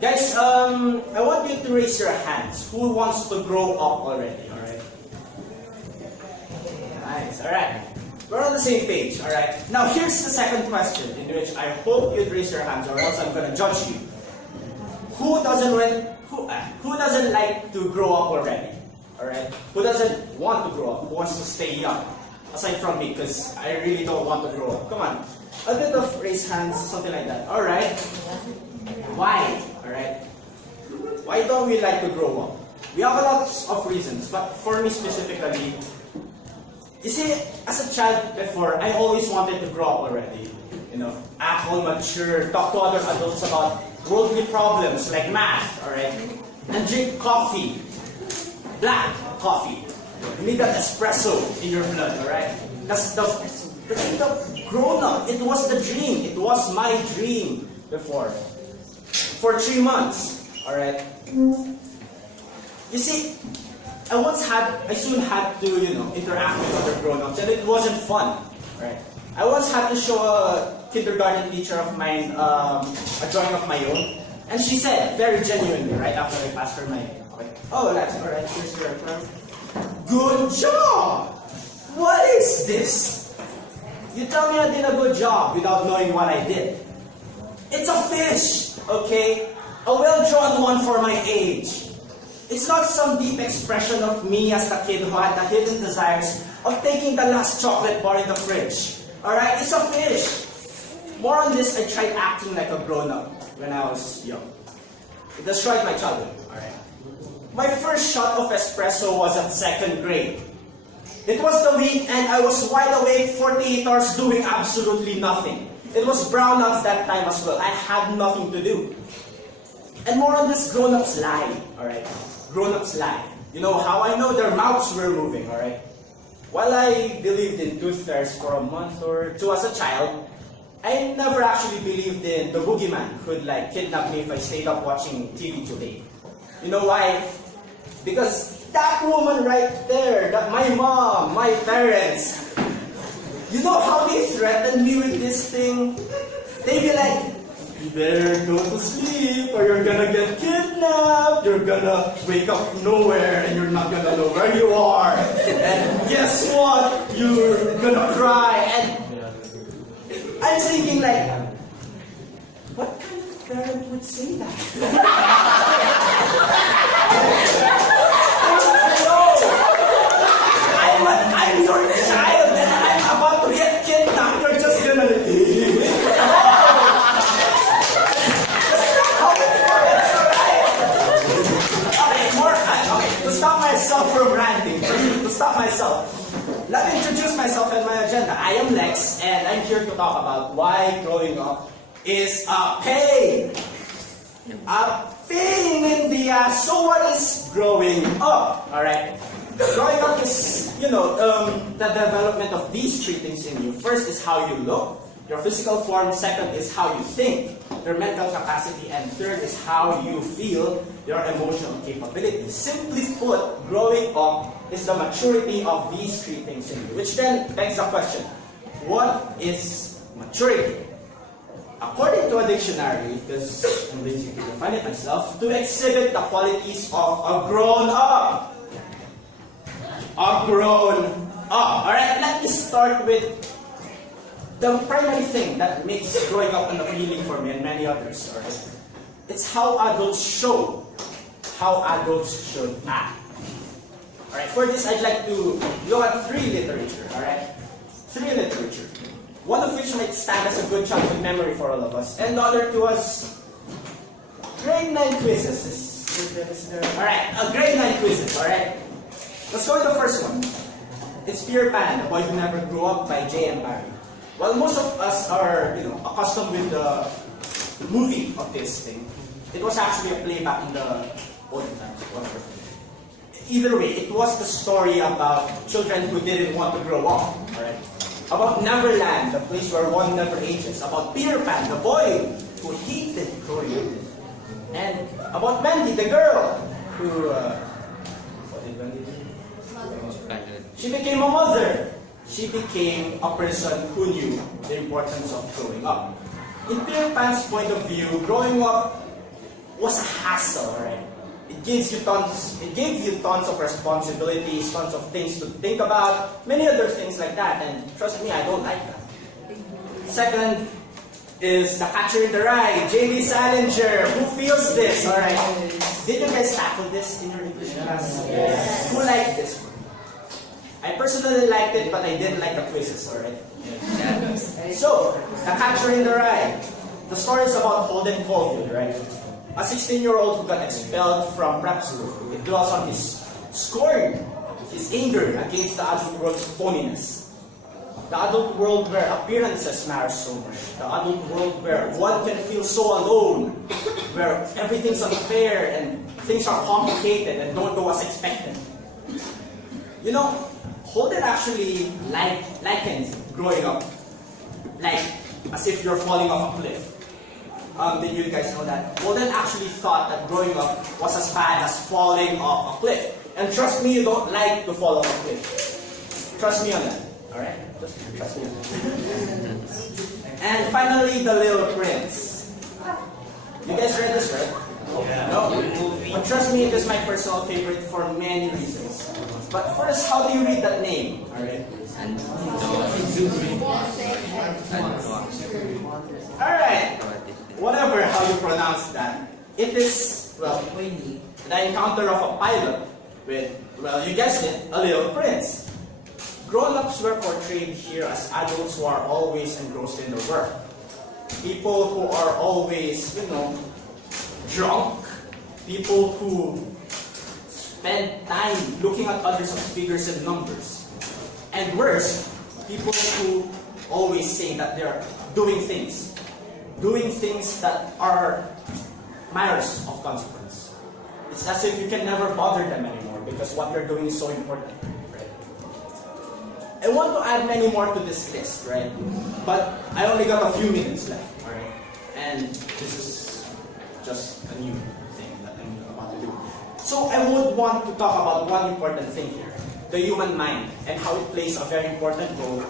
Guys, I want you to raise your hands. Who wants to grow up already? Alright? Nice, alright. We're on the same page, alright? Now here's the second question, in which I hope you'd raise your hands or else I'm gonna judge you. Who doesn't like to grow up already? Alright? Who doesn't want to grow up? Who wants to stay young? Aside from me, because I really don't want to grow up. Come on. A bit of raise hands, something like that. Alright? Why? Alright? Why don't we like to grow up? We have a lot of reasons, but for me specifically, you see, as a child before, I always wanted to grow up already. You know, act all mature, talk to other adults about worldly problems like math, alright? And drink coffee. Black coffee. You need that espresso in your blood, alright? That's the grown up. It was the dream. It was my dream before. For 3 months, alright? You see, I soon had to, interact with other grown-ups, and it wasn't fun, right? I once had to show a kindergarten teacher of mine a drawing of my own, and she said, very genuinely, right after I passed her my, oh, that's alright, here's your drawing. Good job! What is this? You tell me I did a good job without knowing what I did. It's a fish, okay? A well-drawn one for my age. It's not some deep expression of me as the kid who had the hidden desires of taking the last chocolate bar in the fridge. Alright? It's a fish. More on this, I tried acting like a grown-up when I was young. It destroyed my childhood. Alright? My first shot of espresso was at 2nd grade. It was the weekend. I was wide awake 48 hours doing absolutely nothing. It was brownouts that time as well. I had nothing to do. And more on this, grown-ups lie, alright? Grown-ups lie. You know how I know? Their mouths were moving, alright? While I believed in tooth fairies for a month or two as a child, I never actually believed in the boogeyman who would kidnap me if I stayed up watching TV too late. You know why? Because that woman right there, my mom, my parents, you know how they threatened me with this thing? They'd be like, you better go to sleep or you're gonna get kidnapped. You're gonna wake up nowhere and you're not gonna know where you are. And guess what? You're gonna cry. And I'm thinking what kind of parent would say that? I'm your child and I'm about to get kidnapped. You're just gonna... To stop myself from ranting, to stop myself, let me introduce myself and my agenda. I am Lex, and I'm here to talk about why growing up is a pain. A pain in the ass. So what is growing up? Alright? Growing up is, the development of these 3 things in you. First is how you look, your physical form. Second is how you think, your mental capacity. And third is how you feel, your emotional capability. Simply put, growing up is the maturity of these 3 things in you. Which then begs the question, what is maturity? According to a dictionary, because I'm lazy to define it myself, to exhibit the qualities of a grown-up. A grown-up. Alright, let me start with the primary thing that makes growing up appealing for me and many others. Alright? It's how adults show how adults should act. Alright, for this I'd like to look at 3 literature. Alright? 3 literature. One of which might stand as a good childhood memory for all of us, and the other 2 was grade 9 quizzes. Alright, grade 9 quizzes, alright? Let's go with the first one. It's Peter Pan, The Boy Who Never Grew Up by J.M. Barrie. While most of us are, accustomed with the movie of this thing, it was actually a play back in the olden times, whatever. Either way, it was the story about children who didn't want to grow up, alright? About Neverland, the place where one never ages. About Peter Pan, the boy who hated growing up. And about Mandy, the girl who, what did Mandy do? She became a mother. She became a person who knew the importance of growing up. In Peter Pan's point of view, growing up was It gave you tons of responsibilities, tons of things to think about, many other things like that, and trust me, I don't like that. Second is the catcher in the rye, J.D. Salinger. Who feels this? Alright. Did you guys tackle this in your English class? Yes. Who liked this one? I personally liked it, but I didn't like the quizzes, alright? So, the catcher in the rye. The story is about Holden Caulfield, right? A 16-year-old who got expelled from prep school. It dwells on his scorn, his anger against the adult world's phoniness. The adult world where appearances matter so much. The adult world where one can feel so alone, where everything's unfair and things are complicated and don't go as expected. You know, Holden actually likened growing up like as if you're falling off a cliff. Did you guys know that? Holden actually thought that growing up was as bad as falling off a cliff. And trust me, you don't like to fall off a cliff. Trust me on that. Alright? Just trust me on that. And finally, The Little Prince. You guys read this, right? Yeah. No? But trust me, it is my personal favorite for many reasons. But first, how do you read that name? Alright? Alright. Whatever how you pronounce that. It is, well, the encounter of a pilot with, well, you guessed it, a little prince. Grown-ups were portrayed here as adults who are always engrossed in their work. People who are always, drunk. People who spend time looking at others as figures and numbers. And worse, people who always say that they're doing things that are matters of consequence. It's as if you can never bother them anymore because what you're doing is so important, right? I want to add many more to this list, right? But I only got a few minutes left, alright? And this is just a new thing that I'm about to do. So I would want to talk about one important thing here, the human mind, and how it plays a very important role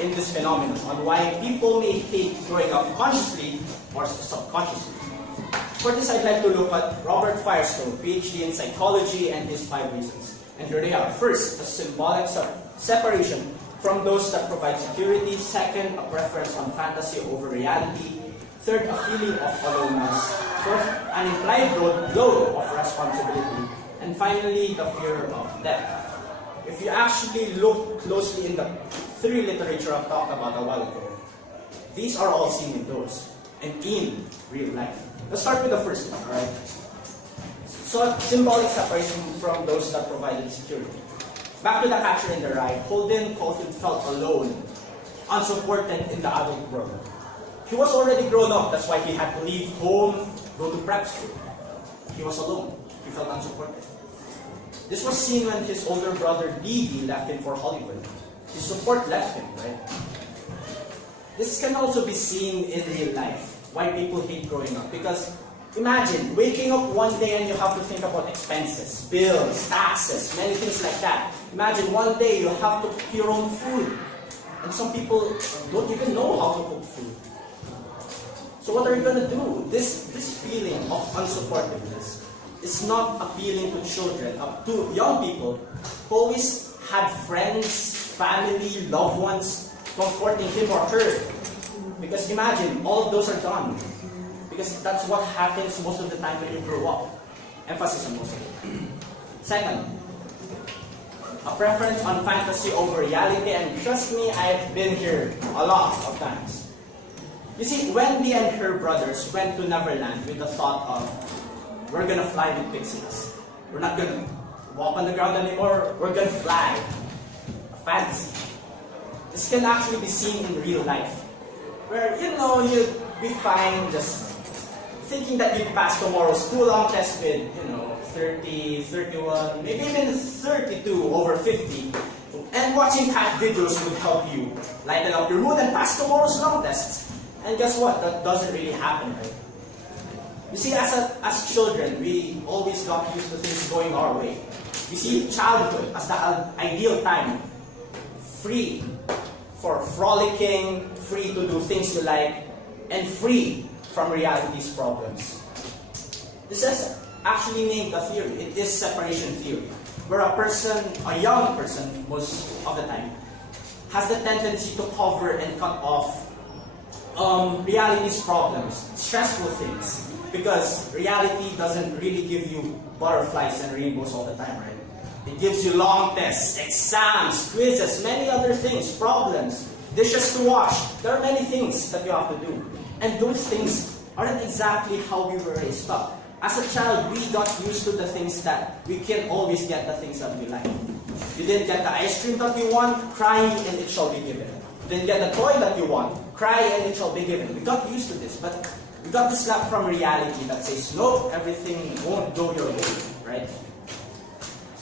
in this phenomenon, on why people may hate growing up consciously or subconsciously. For this, I'd like to look at Robert Firestone, PhD in psychology, and his 5 reasons. And here they are. First, a symbolic separation from those that provide security. Second, a preference on fantasy over reality. Third, a feeling of aloneness. Fourth, an implied load of responsibility. And finally, the fear of death. If you actually look closely in the 3 literature I talked about a while ago, these are all seen in those and in real life. Let's start with the first one, alright? So, symbolic separation from those that provided security. Back to the catcher in the rye, Holden Caulfield felt alone, unsupported in the adult world. He was already grown up, that's why he had to leave home, go to prep school. He was alone. He felt unsupported. This was seen when his older brother Dee left him for Hollywood. His support left him, right? This can also be seen in real life, why people hate growing up. Because imagine waking up one day and you have to think about expenses, bills, taxes, many things like that. Imagine one day you have to cook your own food. And some people don't even know how to cook food. So what are you going to do? This feeling of unsupportiveness is not appealing to children, to young people who always had friends, family, loved ones comforting him or her. Because imagine, all of those are gone. Because that's what happens most of the time when you grow up. Emphasis on most of it. Second, a preference on fantasy over reality, and trust me, I've been here a lot of times. You see, Wendy and her brothers went to Neverland with the thought of, we're gonna fly with pixies. We're not gonna walk on the ground anymore, we're gonna fly. A fantasy. This can actually be seen in real life. Where, you'd be fine just thinking that you'd pass tomorrow's school-long test with, 30, 31, maybe even 32 over 50. And watching cat videos would help you lighten up your mood and pass tomorrow's long tests. And guess what? That doesn't really happen, right? You see, as children, we always got used to things going our way. We see childhood as the ideal time. Free for frolicking, free to do things you like, and free from reality's problems. This is actually named a theory. It is separation theory, where a young person, most of the time, has the tendency to cover and cut off reality's problems, stressful things, because reality doesn't really give you butterflies and rainbows all the time, right? It gives you long tests, exams, quizzes, many other things, problems, dishes to wash. There are many things that you have to do. And those things aren't exactly how we were raised up. As a child, we got used to the things that we can always get the things that we like. You didn't get the ice cream that you want, cry and it shall be given. You didn't get the toy that you want, cry and it shall be given. We got used to this, but we got the slap from reality that says, no, everything won't go your way, right?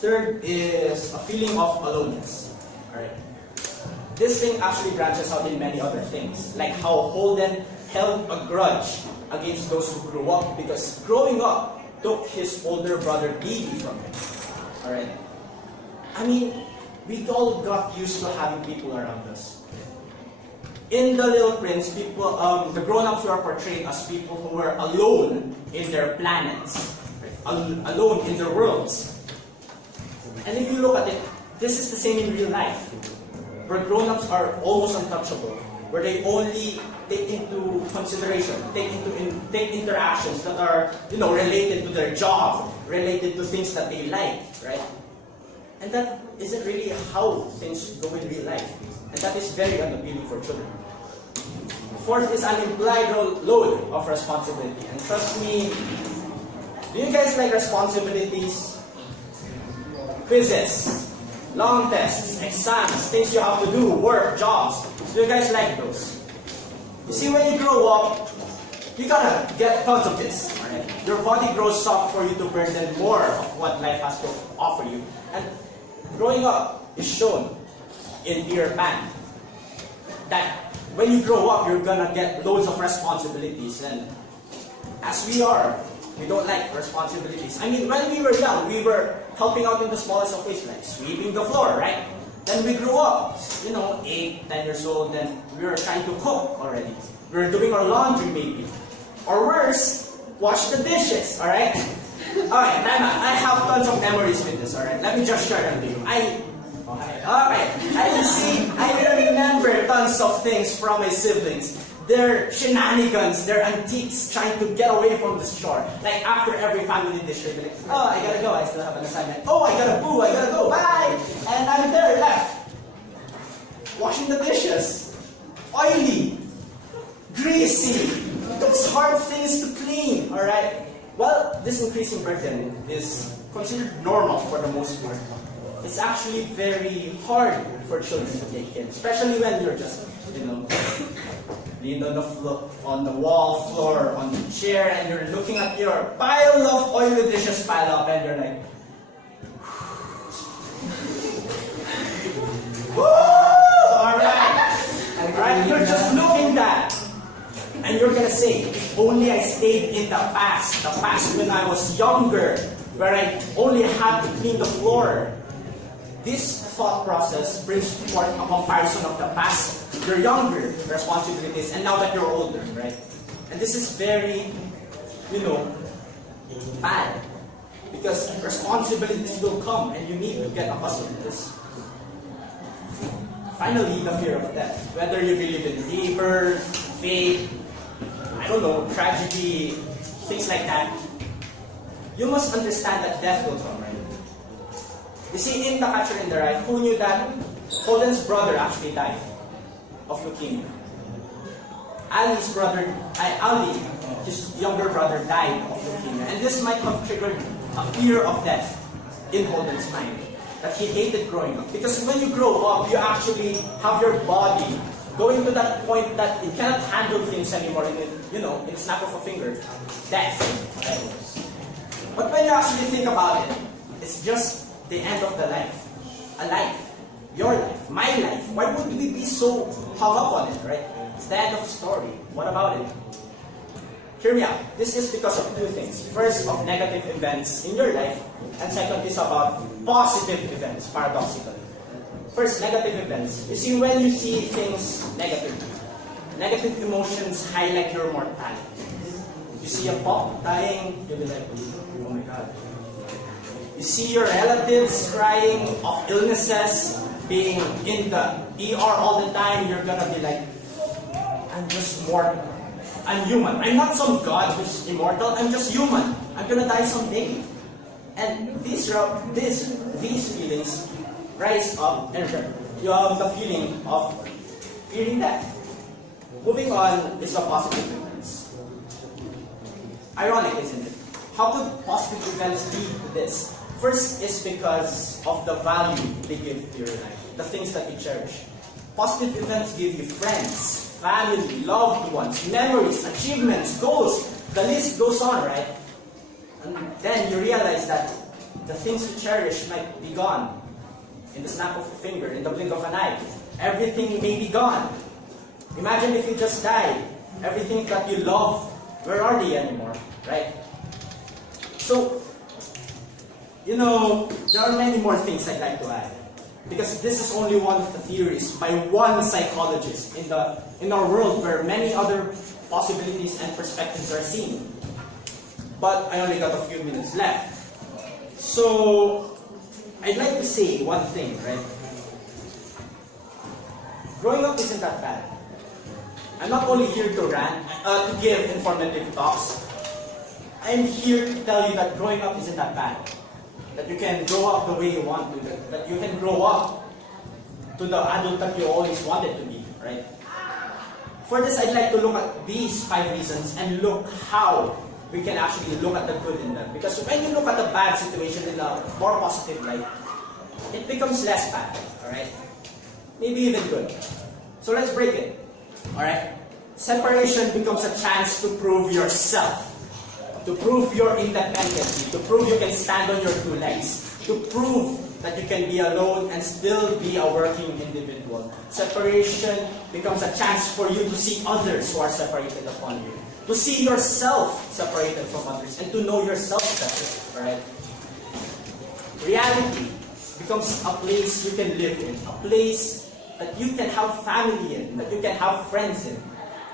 Third is a feeling of aloneness. Alright. This thing actually branches out in many other things, like how Holden held a grudge against those who grew up because growing up took his older brother Davy from him. Alright. I mean, we all got used to having people around us. In The Little Prince, people, the grown-ups were portrayed as people who were alone in their planets, right? Alone in their worlds. And if you look at it, this is the same in real life, where grown-ups are almost untouchable, where they only take into consideration, take interactions that are, related to their job, related to things that they like, right? And that isn't really how things go in real life. And that is very unappealing for children. Fourth is an implied load of responsibility. And trust me, do you guys like responsibilities? Quizzes, long tests, exams, things you have to do, work, jobs. Do you guys like those? You see, when you grow up, you gotta get tons of this. Right? Your body grows up for you to burden more of what life has to offer you. And growing up is shown in Peter Pan that when you grow up, you're gonna get loads of responsibilities. And as we don't like responsibilities. I mean, when we were young, we were helping out in the smallest of ways, like sweeping the floor, right? Then we grew up, 8, 10 years old, then we were trying to cook already. We were doing our laundry maybe. Or worse, wash the dishes, alright? Alright, I have tons of memories with this, alright? Let me just share them to you. I remember tons of things from my siblings. Their shenanigans, their antiques, trying to get away from the shore. Like after every family dish, they'd be like, oh, I gotta go, I still have an assignment. Oh, I gotta poo, I gotta go, bye! And I'm there left, washing the dishes. Oily, greasy, it's hard things to clean, alright? Well, this increasing burden is considered normal for the most part. It's actually very hard for children to take in, especially when you're just, leaned on the wall, floor, on the chair, and you're looking at your pile of oily dishes pile up, and you're like, woo! Alright, you're just looking that. And you're gonna say, if only I stayed in the past when I was younger, where I only had to clean the floor. This thought process brings forth a comparison of the past, your younger responsibilities, and now that you're older, right? And this is very, bad. Because responsibilities will come and you need to get accustomed to this. Finally, the fear of death. Whether you believe in rebirth, fate, tragedy, things like that, you must understand that death will come, right? You see, in The Catcher in the Rye, who knew that Holden's brother actually died of leukemia? Ali, his younger brother, died of leukemia. And this might have triggered a fear of death in Holden's mind that he hated growing up. Because when you grow up, you actually have your body going to that point that it cannot handle things anymore in a snap of a finger. Death. But when you actually think about it, it's just the end of the life. A life. Your life. My life. Why would we be so hung up on it, right? It's the end of the story. What about it? Hear me out. This is because of two things. First, of negative events in your life. And second is about positive events, paradoxically. First, negative events. You see, when you see things negatively, negative emotions highlight your mortality. You see a pop dying, you'll be like, oh my God. You see your relatives crying of illnesses, being in the ER all the time, you're gonna be like, I'm just mortal. I'm human. I'm not some god who's immortal. I'm just human. I'm gonna die someday. And these feelings rise up, and you have the feeling of fearing death. Moving on is the positive events. Ironic, isn't it? How could positive events lead to this? First is because of the value they give to your life, the things that you cherish. Positive events give you friends, family, loved ones, memories, achievements, goals. The list goes on, right? And then you realize that the things you cherish might be gone in the snap of a finger, in the blink of an eye. Everything may be gone. Imagine if you just died. Everything that you love, where are they anymore, right? So, you know, there are many more things I'd like to add. Because this is only one of the theories by one psychologist in our world where many other possibilities and perspectives are seen. But I only got a few minutes left. So, I'd like to say one thing, right? Growing up isn't that bad. I'm not only here to rant, to give informative talks. I'm here to tell you that growing up isn't that bad. That you can grow up the way you want to, that you can grow up to the adult that you always wanted to be, right? For this, I'd like to look at these 5 reasons and look how we can actually look at the good in them. Because when you look at a bad situation in a more positive light, it becomes less bad, alright? Maybe even good. So let's break it, alright? Separation becomes a chance to prove yourself. To prove your independence, to prove you can stand on your 2 legs, to prove that you can be alone and still be a working individual. Separation becomes a chance for you to see others who are separated upon you, to see yourself separated from others, and to know yourself better, right? Reality becomes a place you can live in, a place that you can have family in, that you can have friends in.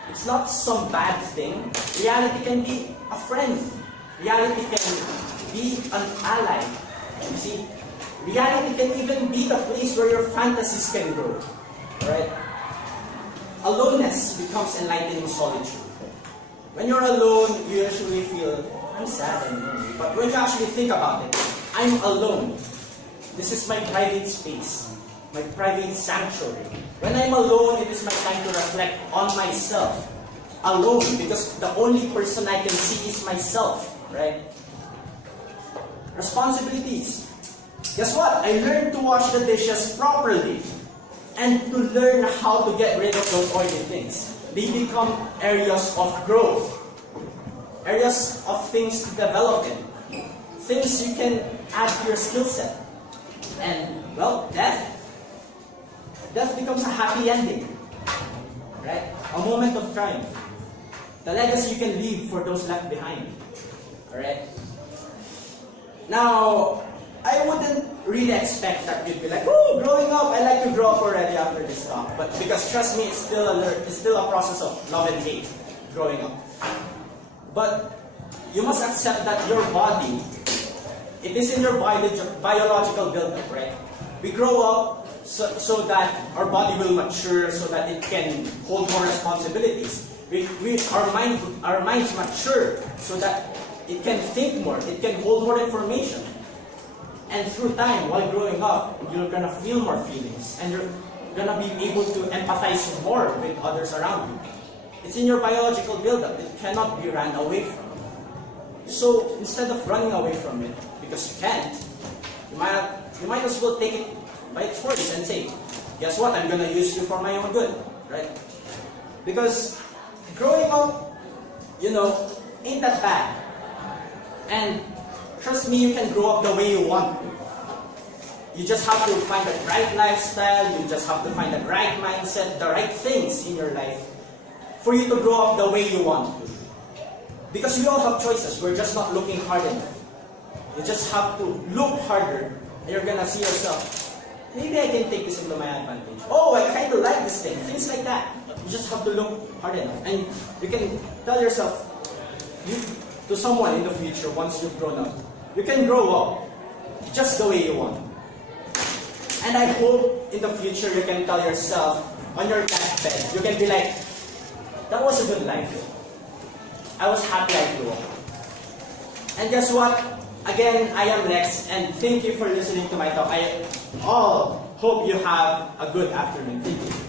It's not some bad thing. Reality can be a friend. Reality can be an ally. You see, reality can even be the place where your fantasies can grow. Right? Aloneness becomes enlightening solitude. When you're alone, you usually feel, I'm sad and lonely. But when you actually think about it, I'm alone. This is my private space, my private sanctuary. When I'm alone, it is my time to reflect on myself. Alone, because the only person I can see is myself, right? Responsibilities. Guess what? I learned to wash the dishes properly and to learn how to get rid of those oily things. They become areas of growth, areas of things to develop in, things you can add to your skill set. And, well, death becomes a happy ending, right? A moment of triumph. The legacy you can leave for those left behind, alright? Now, I wouldn't really expect that you'd be like, oh, growing up, I like to grow up already after this talk. But because trust me, it's still a process of love and hate, growing up. But you must accept that your body, it is in your biological build-up, right? We grow up so that our body will mature, so that it can hold more responsibilities. Our minds mature so that it can think more, it can hold more information. And through time, while growing up, you're gonna feel more feelings, and you're gonna be able to empathize more with others around you. It's in your biological build-up, it cannot be run away from. So instead of running away from it, because you can't, you might as well take it by its words and say, guess what, I'm gonna use you for my own good, right? Because growing up, ain't that bad. And trust me, you can grow up the way you want to. You just have to find the right lifestyle, you just have to find the right mindset, the right things in your life for you to grow up the way you want to. Because we all have choices, we're just not looking hard enough. You just have to look harder, and you're gonna see yourself, maybe I can take this into my advantage. Oh, I kind of like this thing, things like that. You just have to look hard enough. And you can tell yourself, to someone in the future, once you've grown up, you can grow up just the way you want. And I hope in the future you can tell yourself on your deathbed, you can be like, that was a good life. I was happy I grew up. And guess what? Again, I am Lex, and thank you for listening to my talk. I all hope you have a good afternoon. Thank you.